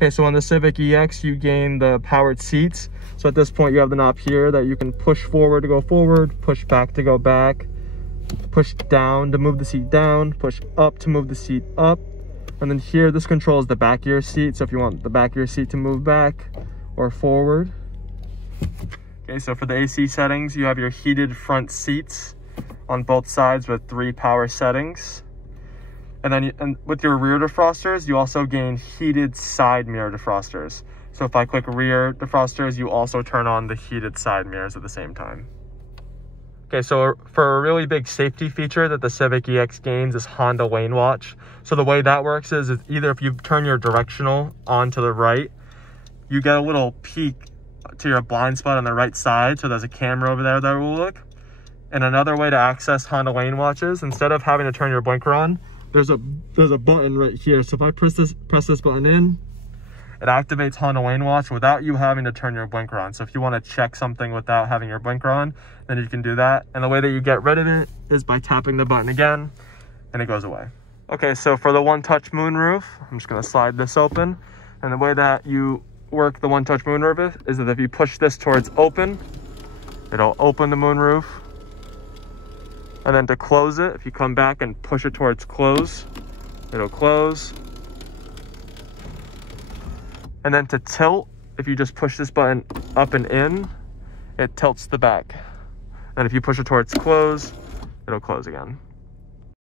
Okay, so on the Civic EX, you gain the powered seats. So at this point, you have the knob here that you can push forward to go forward, push back to go back, push down to move the seat down, push up to move the seat up. And then here, this controls the back of your seat. So if you want the back of your seat to move back or forward. Okay, so for the AC settings, you have your heated front seats on both sides with 3 power settings. And then with your rear defrosters, you also gain heated side mirror defrosters. So if I click rear defrosters, you also turn on the heated side mirrors at the same time. Okay, so for a really big safety feature that the Civic EX gains is Honda LaneWatch. So the way that works is either if you turn your directional on to the right, you get a little peek to your blind spot on the right side. So there's a camera over there that will look. And another way to access Honda LaneWatch is instead of having to turn your blinker on, there's a button right here. So if I press this button in, it activates Honda LaneWatch without you having to turn your blinker on. So if you want to check something without having your blinker on, then you can do that. And the way that you get rid of it is by tapping the button again, and it goes away. Okay, so for the one-touch moonroof, I'm just gonna slide this open. And the way that you work the one-touch moonroof is that if you push this towards open, it'll open the moonroof. And then to close it, if you come back and push it towards close, it'll close. And then to tilt, if you just push this button up and in, it tilts the back. And if you push it towards close, it'll close again.